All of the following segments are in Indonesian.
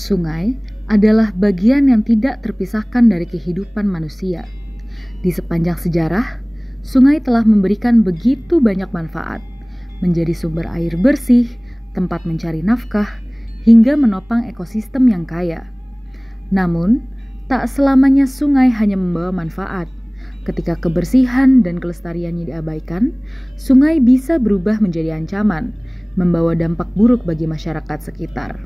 Sungai adalah bagian yang tidak terpisahkan dari kehidupan manusia. Di sepanjang sejarah, sungai telah memberikan begitu banyak manfaat, menjadi sumber air bersih, tempat mencari nafkah, hingga menopang ekosistem yang kaya. Namun, tak selamanya sungai hanya membawa manfaat. Ketika kebersihan dan kelestariannya diabaikan, sungai bisa berubah menjadi ancaman, membawa dampak buruk bagi masyarakat sekitar.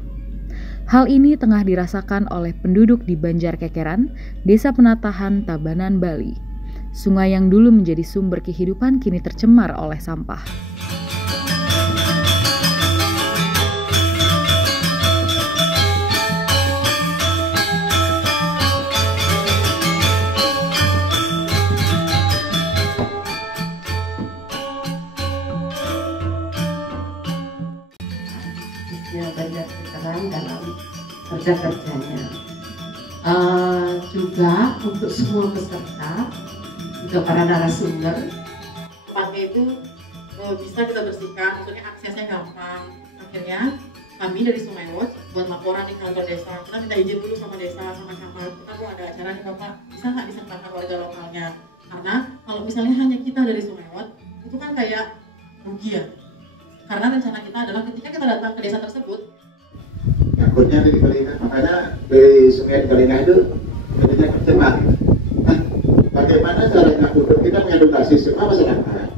Hal ini tengah dirasakan oleh penduduk di Banjar Kekeran, Desa Penatahan, Tabanan, Bali. Sungai yang dulu menjadi sumber kehidupan kini tercemar oleh sampah. Banyak Kekeran dalam kerja-kerjanya. Juga untuk semua peserta, untuk para narasumber, tempatnya itu bisa kita bersihkan, maksudnya aksesnya gampang. Akhirnya kami dari Sungai Watch buat laporan di kantor desa, kita minta izin dulu sama desa, sama camat, kita mau ada acara nih Bapak, bisa nggak disertakan warga lokalnya? Karena kalau misalnya hanya kita dari Sungai Watch, itu kan kayak rugi ya. Karena rencana kita adalah ketika kita datang ke desa tersebut, takutnya di Kalingah, makanya dari sungai Kalingah itu jadinya tercemar. Nah, bagaimana caranya untuk kita mengedukasi semua masyarakat?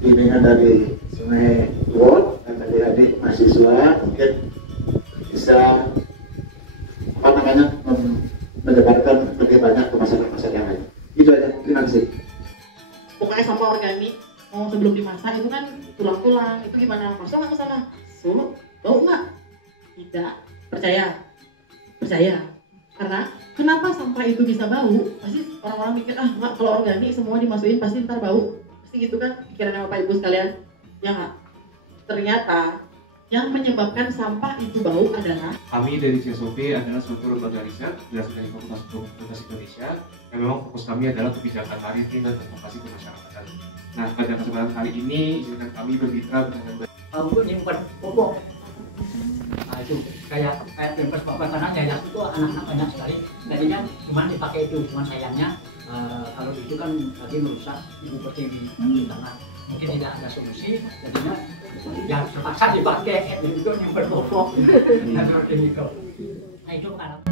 Ini dari Sungai Wot dan dari adik mahasiswa mungkin bisa menyebarkan lebih banyak ke masyarakat yang lain. Itu aja, terima kasih. Pokoknya sampah organik mau sebelum dimasak itu kan tulang-tulang, itu gimana? Masuk nggak ke sana? Masuk, bau nggak? Tidak. Percaya. Karena kenapa sampah itu bisa bau? Pasti orang-orang mikir, nggak, kalau organik semua dimasukin pasti ntar bau. Pasti gitu kan pikirannya Bapak Ibu sekalian. Ya nggak? Ternyata yang menyebabkan sampah itu bau adalah kami dari CSOP adalah suatu lembaga riset berdasarkan dari Fakultas Universitas Indonesia yang memang fokus kami adalah kebijakan maritim dan advokasi kemasyarakatan. Nah, pada kesempatan hari ini izinkan kami berbicara dengan untuk nyimpen pupuk. Nah, itu kayak pempes bapak tanahnya ya, itu anak-anak banyak sekali. Jadinya cuma dipakai itu, cuma sayangnya kalau itu kan tadi merusak ibu pertiwi di tanah. Mungkin tidak ada solusi, jadinya ya terpaksa dipakai itu nyimpen pupuk. Nah itu karena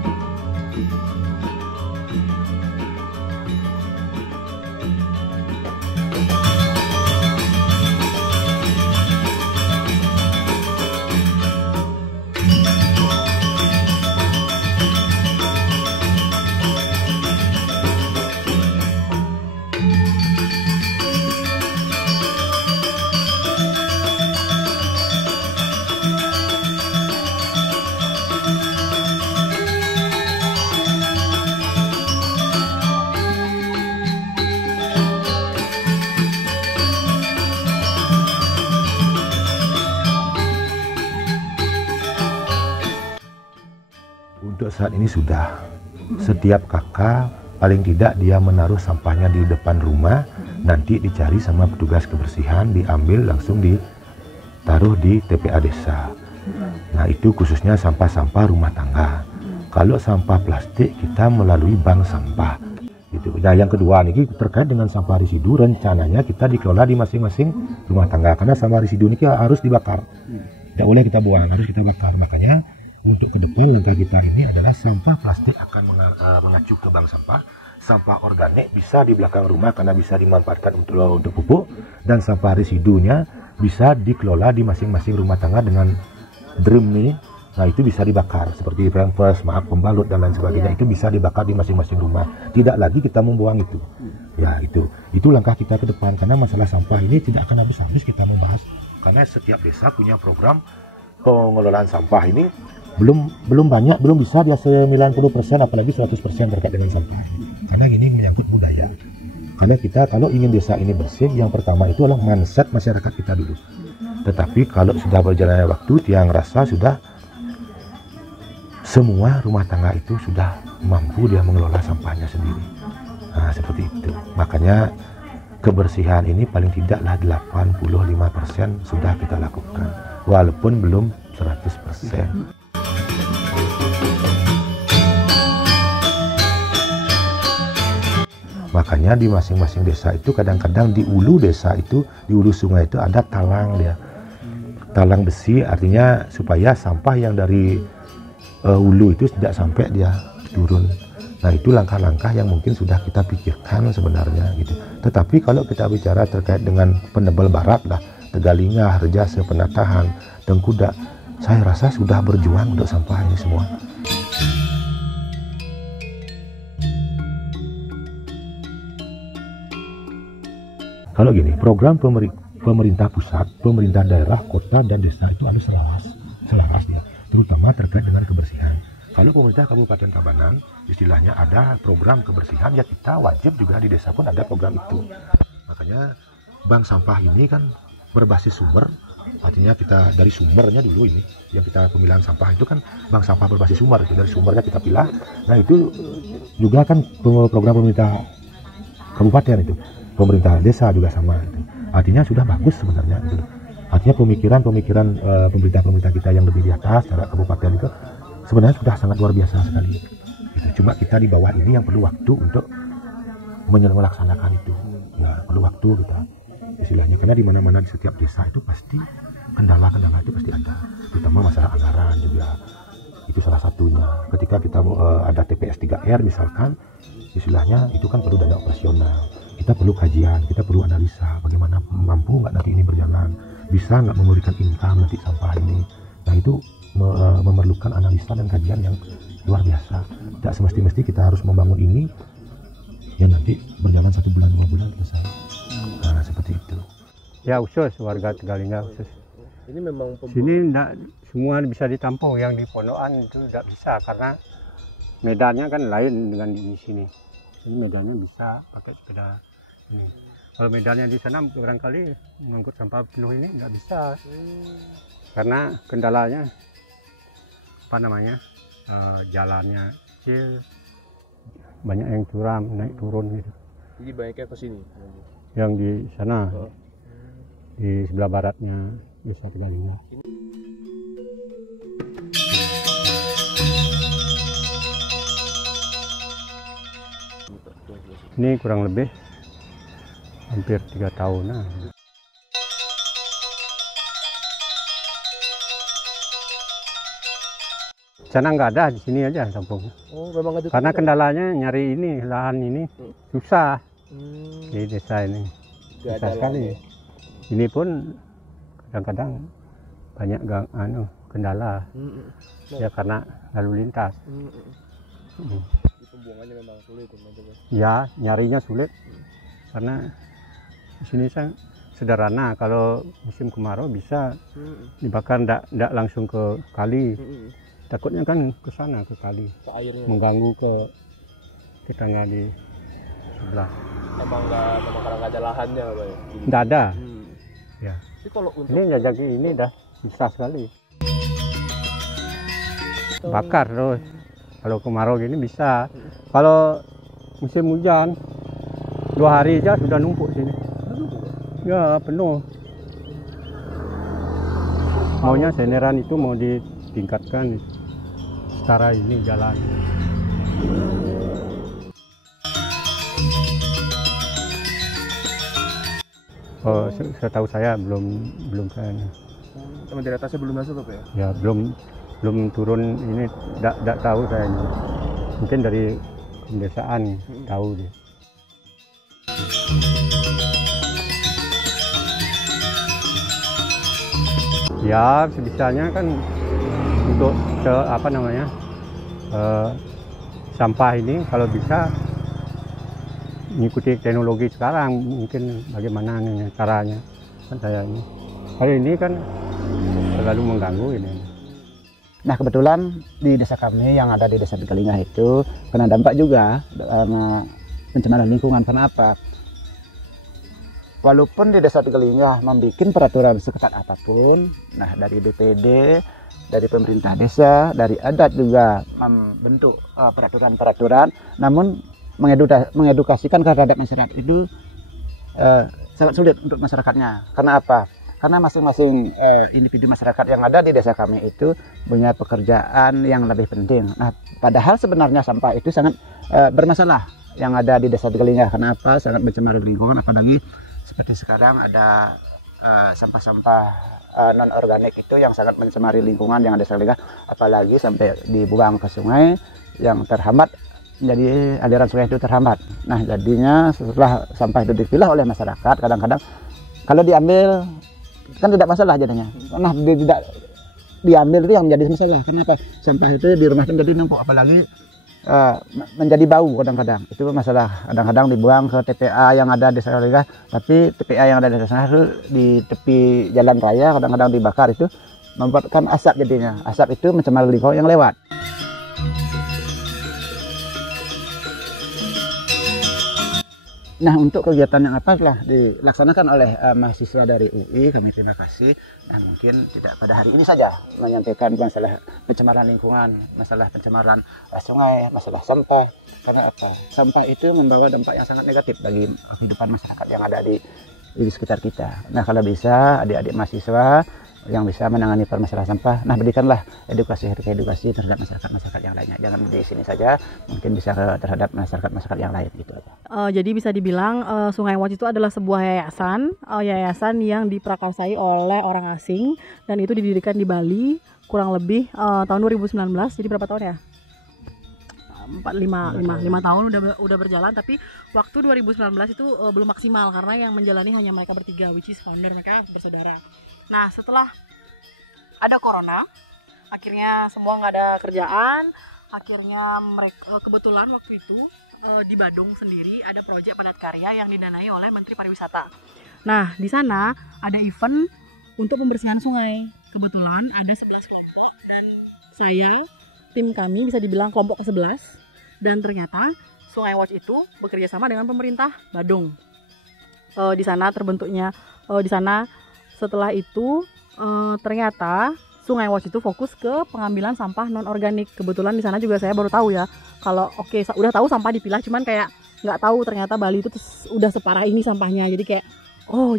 untuk saat ini sudah setiap kakak paling tidak dia menaruh sampahnya di depan rumah, nanti dicari sama petugas kebersihan, diambil langsung ditaruh di TPA desa. Nah itu khususnya sampah-sampah rumah tangga. Kalau sampah plastik kita melalui bank sampah. Gitu. Nah yang kedua ini terkait dengan sampah residu, rencananya kita dikelola di masing-masing rumah tangga karena sampah residu ini harus dibakar. Tidak boleh kita buang, harus kita bakar. Makanya untuk ke depan langkah kita ini adalah sampah plastik akan mengacu ke bank sampah, sampah organik bisa di belakang rumah karena bisa dimanfaatkan untuk pupuk, dan sampah residunya bisa dikelola di masing-masing rumah tangga dengan drum nih. Nah itu bisa dibakar seperti pampers, pembalut dan lain sebagainya, itu bisa dibakar di masing-masing rumah. Tidak lagi kita membuang itu. Ya itu langkah kita ke depan karena masalah sampah ini tidak akan habis-habis kita membahas karena setiap desa punya program pengelolaan sampah ini. Belum banyak, belum bisa dia 90% apalagi 100% terkait dengan sampah. Karena ini menyangkut budaya. Karena kita kalau ingin desa ini bersih, yang pertama itu adalah mindset masyarakat kita dulu. Tetapi kalau sudah berjalannya waktu, tiang rasa sudah semua rumah tangga itu sudah mampu dia mengelola sampahnya sendiri. Nah, seperti itu. Makanya kebersihan ini paling tidaklah 85% sudah kita lakukan. Walaupun belum 100%. Makanya di masing-masing desa itu kadang-kadang di ulu desa itu, di ulu sungai itu ada talang dia. Talang besi, artinya supaya sampah yang dari hulu itu tidak sampai dia turun. Nah itu langkah-langkah yang mungkin sudah kita pikirkan sebenarnya gitu. Tetapi kalau kita bicara terkait dengan penebal barat lah, Tegalingah, Rejase, Penatahan, Tengkuda, saya rasa sudah berjuang untuk sampah ini semua. Kalau gini, program pemerintah pusat, pemerintah daerah, kota dan desa itu harus selaras dia, terutama terkait dengan kebersihan. Kalau pemerintah Kabupaten Tabanan, istilahnya ada program kebersihan, ya kita wajib juga di desa pun ada program itu. Makanya bank sampah ini kan berbasis sumber, artinya kita dari sumbernya dulu ini, yang kita pemilahan sampah itu kan bank sampah berbasis sumber, dari sumbernya kita pilah. Nah itu juga kan program pemerintah kabupaten itu, pemerintah desa juga sama. Itu. Artinya sudah bagus sebenarnya. Itu. Artinya pemikiran pemerintah kita yang lebih di atas, secara kabupaten itu, sebenarnya sudah sangat luar biasa sekali. Gitu. Cuma kita di bawah ini yang perlu waktu untuk melaksanakan itu. Ya, perlu waktu kita istilahnya. Karena di mana-mana di setiap desa itu pasti kendala-kendala itu pasti ada. Terutama masalah anggaran juga. Itu salah satunya. Ketika kita ada TPS 3R misalkan, istilahnya itu kan perlu dana operasional. Kita perlu kajian, kita perlu analisa. Bagaimana mampu nggak nanti ini berjalan. Bisa nggak memberikan income nanti sampah ini. Nah itu memerlukan analisa dan kajian yang luar biasa. Tidak semesti-mesti kita harus membangun ini yang nanti berjalan 1 bulan 2 bulan selesai. Nah seperti itu. Ya khusus warga Tegalingah khusus. Ini memang sini enggak semua bisa ditampung, yang di Pondokan itu tidak bisa karena medannya kan lain dengan di sini. Ini medannya bisa pakai sepeda ini. Kalau medannya di sana barangkali mengangkut sampah penuh ini nggak bisa. Karena kendalanya apa namanya, jalannya kecil, banyak yang curam, naik turun gitu. Jadi banyaknya ke sini. Yang di sana, di sebelah baratnya Desa Tegalingah. Ini kurang lebih hampir 3 tahunan. Sana nggak ada, di sini aja tampungnya. Oh, memang ada. Karena kendalanya nyari ini lahan ini susah di desa ini. Susah sekali. Ini pun kadang-kadang banyak kendala. Ya karena lalu lintas. Pembuangannya memang sulit. Ya nyarinya sulit karena di sini sederhana. Kalau musim kemarau bisa dibakar, ndak langsung ke kali. Takutnya kan ke sana, ke kali, ke airnya, mengganggu ke tetangga di sebelah. Emang karena nggak ada lahannya Pak ya? Nggak ada. Ya. Tapi kalau untuk Ini jajaki ini dah susah sekali. Bakar terus. Kalau kemarau gini bisa. Kalau musim hujan 2 hari aja sudah numpuk sini. Ya penuh. Maunya seneran itu mau ditingkatkan. Setara ini jalan. Oh, setahu saya belum kayaknya. Sama di atasnya belum masuk apa ya? Ya belum turun ini, tidak tahu saya. Mungkin dari pendesaan tahu dia. Ya sebisanya kan untuk sampah ini kalau bisa mengikuti teknologi sekarang, mungkin bagaimana nih caranya kan saya ini. Hari ini kan terlalu mengganggu ini. Nah kebetulan di desa kami yang ada di Desa Tegalingah itu kena dampak juga karena pencemaran lingkungan. Karena apa? Walaupun di Desa Tegalingah membuat peraturan seketat apapun, nah dari BPD, dari pemerintah desa, dari adat juga membentuk peraturan-peraturan, namun mengedukasikan terhadap masyarakat itu sangat sulit untuk masyarakatnya. Karena apa? Karena masing-masing individu masyarakat yang ada di desa kami itu punya pekerjaan yang lebih penting. Nah, padahal sebenarnya sampah itu sangat bermasalah yang ada di Desa Tegalingah. Kenapa? Sangat mencemari lingkungan, apalagi seperti sekarang ada sampah-sampah non organik itu yang sangat mencemari lingkungan yang ada di Desa Tegalingah, apalagi sampai dibuang ke sungai yang terhambat. Jadi aliran sungai itu terhambat. Nah, jadinya setelah sampah itu dipilah oleh masyarakat, kadang-kadang kalau diambil kan tidak masalah jadinya. Nah, tidak diambil itu yang menjadi masalah. Kenapa? Sampah itu di rumah kan jadi numpuk, apalagi menjadi bau kadang-kadang. Itu masalah. Kadang-kadang dibuang ke TPA yang ada di Desa Tegalingah, tapi TPA yang ada di desa itu di tepi jalan raya kadang-kadang dibakar, itu membuatkan asap jadinya. Asap itu mencemari lingkungan yang lewat. Nah, untuk kegiatan yang apa telah dilaksanakan oleh mahasiswa dari UI, kami terima kasih. Nah, mungkin tidak pada hari ini saja menyampaikan masalah pencemaran lingkungan, masalah pencemaran sungai, masalah sampah. Karena apa? Sampah itu membawa dampak yang sangat negatif bagi kehidupan masyarakat yang ada di sekitar kita. Nah, kalau bisa adik-adik mahasiswa yang bisa menangani permasalahan sampah, nah berikanlah edukasi terhadap masyarakat yang lainnya. Jangan di sini saja, mungkin bisa terhadap masyarakat yang lain. Itu apa? Jadi bisa dibilang Sungai Watch itu adalah sebuah yayasan yang diprakarsai oleh orang asing, dan itu didirikan di Bali kurang lebih tahun 2019. Jadi berapa tahun ya? 5 tahun udah berjalan, tapi waktu 2019 itu belum maksimal karena yang menjalani hanya mereka bertiga, which is founder, mereka bersaudara. Nah, setelah ada corona, akhirnya semua nggak ada kerjaan. Akhirnya mereka kebetulan waktu itu di Badung sendiri ada proyek padat karya yang didanai oleh Menteri Pariwisata. Nah, di sana ada event untuk pembersihan sungai. Kebetulan ada 11 kelompok dan saya, tim kami bisa dibilang kelompok ke-11. Dan ternyata Sungai Watch itu bekerja sama dengan pemerintah Badung. Di sana terbentuknya, setelah itu ternyata Sungai Watch itu fokus ke pengambilan sampah non organik. Kebetulan di sana juga saya baru tahu ya, kalau udah tahu sampah dipilah, cuman kayak nggak tahu ternyata Bali itu udah separah ini sampahnya. Jadi kayak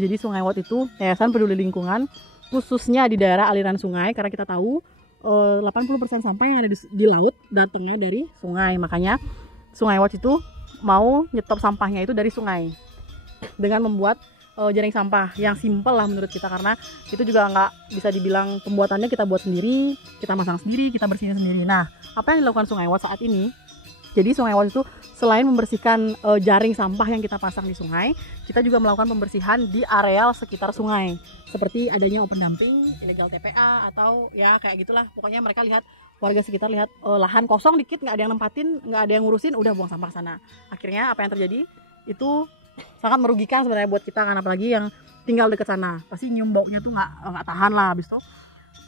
jadi Sungai Watch itu yayasan peduli lingkungan khususnya di daerah aliran sungai, karena kita tahu 80% sampah yang ada di laut datangnya dari sungai. Makanya Sungai Watch itu mau nyetop sampahnya itu dari sungai dengan membuat jaring sampah yang simpel lah menurut kita, karena itu juga nggak bisa dibilang pembuatannya kita buat sendiri, kita masang sendiri, kita bersihin sendiri. Nah, apa yang dilakukan Sungai Watch saat ini? Jadi Sungai Watch itu selain membersihkan jaring sampah yang kita pasang di sungai, kita juga melakukan pembersihan di areal sekitar sungai, seperti adanya open dumping, illegal TPA, atau ya kayak gitulah. Pokoknya mereka lihat, warga sekitar lihat lahan kosong dikit, nggak ada yang nempatin, nggak ada yang ngurusin, udah buang sampah sana. Akhirnya apa yang terjadi? Itu sangat merugikan sebenarnya buat kita, kan, apalagi yang tinggal dekat sana. Pasti nyium baunya tuh nggak tahan lah. Habis itu,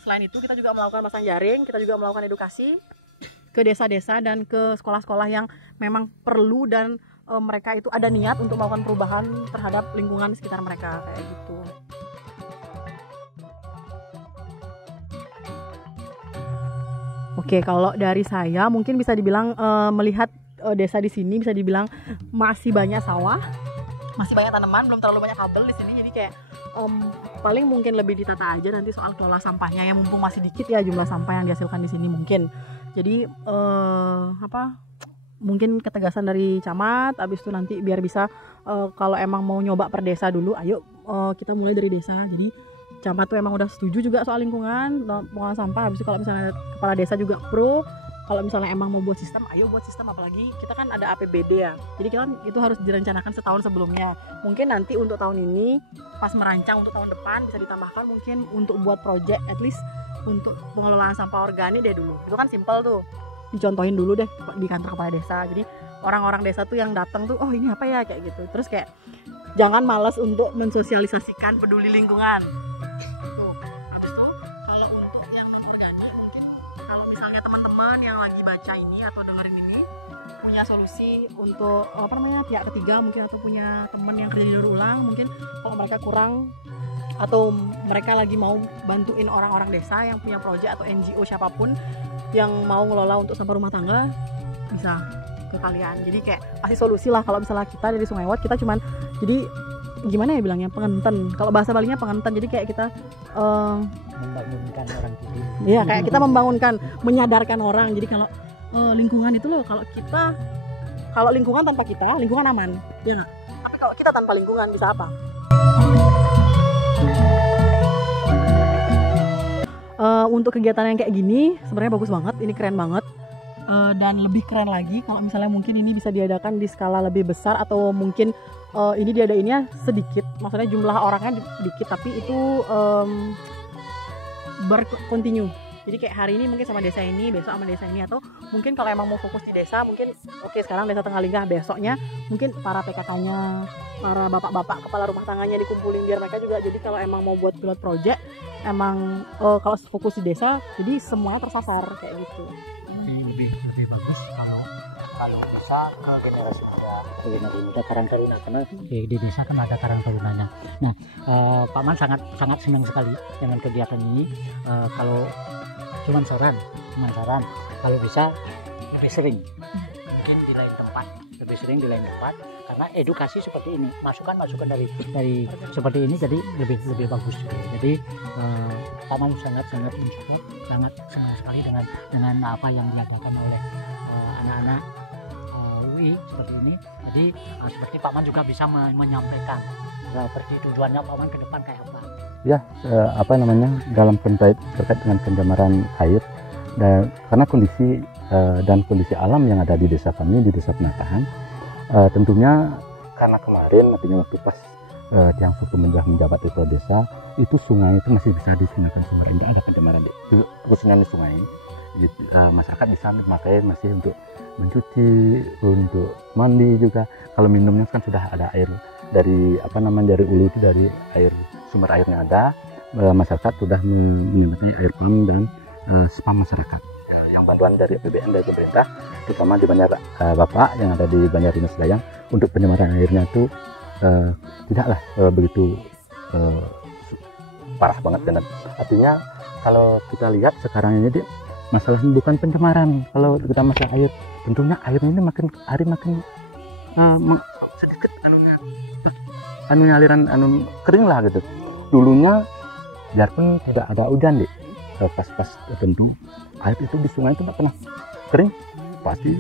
selain itu kita juga melakukan pasang jaring, kita juga melakukan edukasi ke desa-desa dan ke sekolah-sekolah yang memang perlu dan mereka itu ada niat untuk melakukan perubahan terhadap lingkungan di sekitar mereka, kayak gitu. Oke, kalau dari saya mungkin bisa dibilang melihat desa di sini bisa dibilang masih banyak sawah, masih banyak tanaman, belum terlalu banyak kabel di sini. Jadi kayak paling mungkin lebih ditata aja nanti soal kelola sampahnya, yang mumpung masih dikit ya jumlah sampah yang dihasilkan di sini mungkin. Jadi mungkin ketegasan dari camat, abis itu nanti biar bisa kalau emang mau nyoba per desa dulu, ayo kita mulai dari desa. Jadi camat tuh emang udah setuju juga soal lingkungan, pengolahan sampah. Habis itu kalau misalnya kepala desa juga pro, kalau misalnya emang mau buat sistem, ayo buat sistem. Apalagi kita kan ada APBD ya, jadi kan itu harus direncanakan setahun sebelumnya. Mungkin nanti untuk tahun ini pas merancang untuk tahun depan bisa ditambahkan mungkin untuk buat project at least untuk pengelolaan sampah organik deh dulu. Itu kan simple tuh, dicontohin dulu deh di kantor kepala desa. Jadi orang-orang desa tuh yang datang tuh, oh ini apa ya, kayak gitu. Terus kayak jangan malas untuk mensosialisasikan peduli lingkungan. Habis itu kalau untuk yang non organik, mungkin kalau misalnya teman-teman yang lagi baca ini atau dengerin ini punya solusi untuk pihak ketiga mungkin, atau punya teman yang kerja di daur ulang, mungkin kalau mereka kurang atau mereka lagi mau bantuin orang-orang desa yang punya proyek atau NGO siapapun yang mau ngelola untuk sampah rumah tangga, bisa ke kalian. Jadi kayak kasih solusi lah. Kalau misalnya kita dari Sungai Watch, kita cuman jadi gimana ya bilangnya, pengenten. Kalau bahasa Balinya pengenten. Jadi kayak kita membangunkan orang jadi. Iya, kayak kita membangunkan, menyadarkan orang. Jadi kalau lingkungan itu loh, kalau kita Kalau lingkungan tanpa kita, lingkungan aman. Ya. Tapi kalau kita tanpa lingkungan bisa apa? Untuk kegiatan yang kayak gini sebenarnya bagus banget, ini keren banget. Dan lebih keren lagi kalau misalnya mungkin ini bisa diadakan di skala lebih besar, atau mungkin ini diadainnya sedikit, maksudnya jumlah orangnya sedikit tapi itu berkontinu. Jadi kayak hari ini mungkin sama desa ini, besok sama desa ini, atau mungkin kalau emang mau fokus di desa, mungkin oke, sekarang desa Tenggalinggah, besoknya mungkin para PKK-nya, para bapak-bapak kepala rumah tangganya dikumpulin biar mereka juga, jadi kalau emang mau buat pilot project, emang kalau fokus di desa, jadi semuanya tersasar kayak gitu. Lebih bagus kalau bisa ke generasi muda, Karang Taruna, karena di desa kan ada Karang Tarunanya. Nah, Pak Man sangat senang sekali dengan kegiatan ini. Kalau cuman saran kalau bisa lebih sering, mungkin di lain tempat, karena edukasi seperti ini, masukan dari seperti ini, jadi lebih bagus juga. Jadi Pak Man sangat mensupport, sangat senang sekali dengan apa yang diadakan oleh anak-anak UI seperti ini. Jadi seperti Pak Man juga bisa menyampaikan seperti tujuannya Pak Man ke depan kayak apa. Ya, dalam terkait dengan pencemaran air, karena kondisi alam yang ada di desa kami, di desa Penataan, tentunya karena kemarin artinya waktu pas yang sudah menjabat di kepala desa, itu sungai itu masih bisa digunakan sumber, tidak ada pencemaran khususnya di sungai. Masyarakat bisa memakai masih untuk mencuci, untuk mandi juga. Kalau minumnya kan sudah ada air dari dari ulu itu, dari air sumber airnya ada, masyarakat sudah menggunakan air pump dan spam masyarakat. Yang bantuan dari APBN dari pemerintah, terutama di Banjar Bapak yang ada di Banjar Dinas Dayang, untuk penyemaran airnya itu tidaklah begitu parah banget. Dan artinya kalau kita lihat sekarang ini masalahnya bukan pencemaran. Kalau kita masalah air, tentunya air ini makin hari makin sedikit aliran kering lah gitu. Dulunya biarpun tidak ada hujan pas tertentu, air itu di sungai itu nggak pernah kering, pasti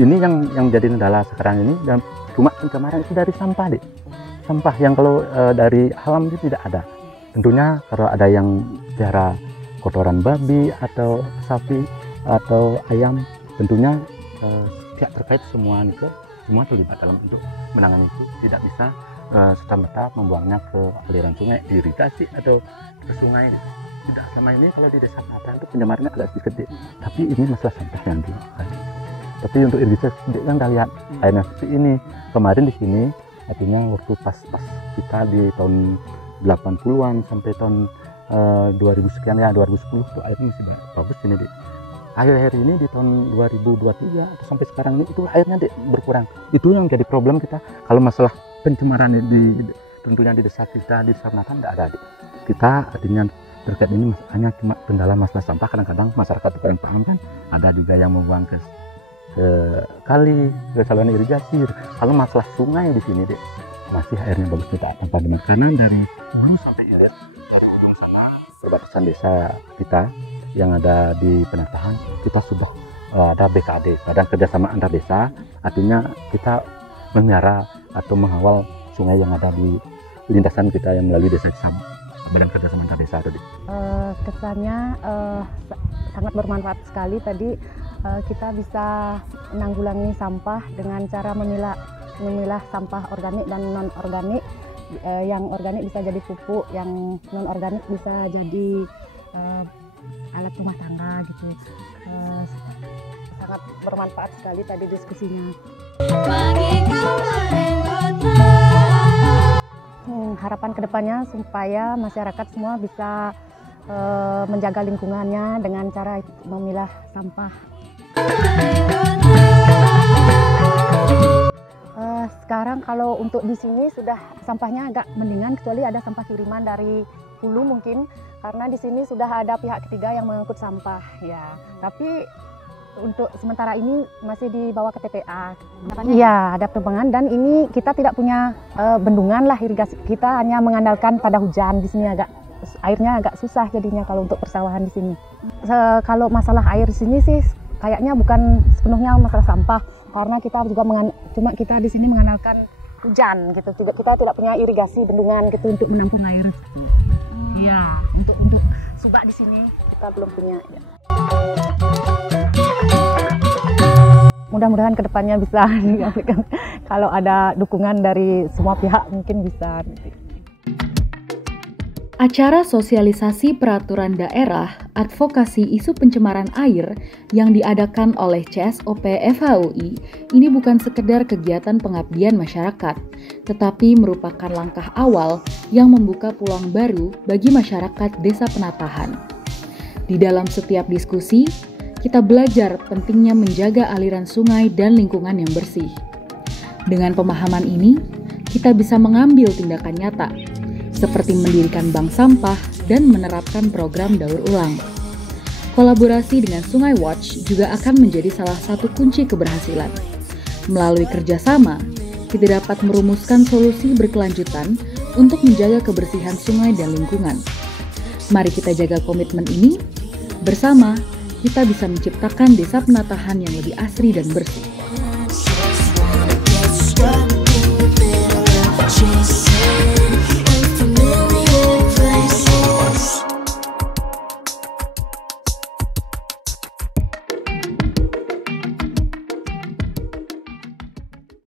ini yang jadi kendala sekarang ini. Dan cuma pencemaran itu dari sampah sampah yang kalau dari alam itu tidak ada. Tentunya kalau ada yang pelihara kotoran babi atau sapi atau ayam, tentunya pihak terkait semua terlibat dalam untuk menangani itu. Tidak bisa serta-merta membuangnya ke aliran sungai, irigasi atau ke sungai. Tidak, selama ini kalau di desa Penataan itu pencemarannya agak sedikit, tapi ini masalah sampah yang tapi untuk irigasi kan kita lihat airnya seperti ini. Kemarin di sini artinya waktu pas kita di tahun 80-an sampai tahun 2000 sekian ya, 2010 itu airnya masih bagus ini akhir-akhir ini di tahun 2023 atau sampai sekarang ini itu airnya berkurang. Itu yang jadi problem kita. Kalau masalah pencemaran tentunya di desa kita, di desa Penataan tidak ada. Kita artinya terkait ini hanya cuma kendala masalah sampah. Kadang-kadang masyarakat kurang paham kan, ada juga yang membuang ke kali, ke saluran irigasi. Kalau masalah sungai di sini masih airnya bagus, kita tanpa benar, karena dari hulu sampai hilir, dari ujung sana perbatasan desa kita yang ada di Penataan, kita sudah ada BKD, Badan Kerjasama Antar Desa. Artinya kita memelihara atau mengawal sungai yang ada di lintasan kita yang melalui desa Badan Kerjasama Antar Desa tadi. Kesannya sangat bermanfaat sekali tadi. Kita bisa menanggulangi sampah dengan cara memilah sampah organik dan non organik. Yang organik bisa jadi pupuk, yang non organik bisa jadi alat rumah tangga gitu. Sangat bermanfaat sekali tadi diskusinya. Harapan kedepannya supaya masyarakat semua bisa menjaga lingkungannya dengan cara memilah sampah. Sekarang kalau untuk di sini sudah sampahnya agak mendingan, kecuali ada sampah kiriman dari hulu mungkin, karena di sini sudah ada pihak ketiga yang mengangkut sampah ya. Tapi untuk sementara ini masih dibawa ke TPA. Iya, ada perkembangan, dan ini kita tidak punya bendungan lah irigasi. Kita hanya mengandalkan pada hujan. Di sini airnya agak susah jadinya kalau untuk persawahan di sini. Kalau masalah air di sini sih kayaknya bukan sepenuhnya masalah sampah, karena kita juga cuma kita di sini mengandalkan hujan gitu. Kita tidak punya irigasi bendungan gitu untuk menampung air. Iya, untuk subak di sini kita belum punya. Ya. Mudah-mudahan kedepannya bisa kalau ada dukungan dari semua pihak mungkin bisa. Acara sosialisasi peraturan daerah advokasi isu pencemaran air yang diadakan oleh CSOP FHUI ini bukan sekedar kegiatan pengabdian masyarakat, tetapi merupakan langkah awal yang membuka peluang baru bagi masyarakat Desa Penatahan. Di dalam setiap diskusi, kita belajar pentingnya menjaga aliran sungai dan lingkungan yang bersih. Dengan pemahaman ini, kita bisa mengambil tindakan nyata, seperti mendirikan bank sampah dan menerapkan program daur ulang. Kolaborasi dengan Sungai Watch juga akan menjadi salah satu kunci keberhasilan. Melalui kerjasama, kita dapat merumuskan solusi berkelanjutan untuk menjaga kebersihan sungai dan lingkungan. Mari kita jaga komitmen ini. Bersama, kita bisa menciptakan Desa Penatahan yang lebih asri dan bersih.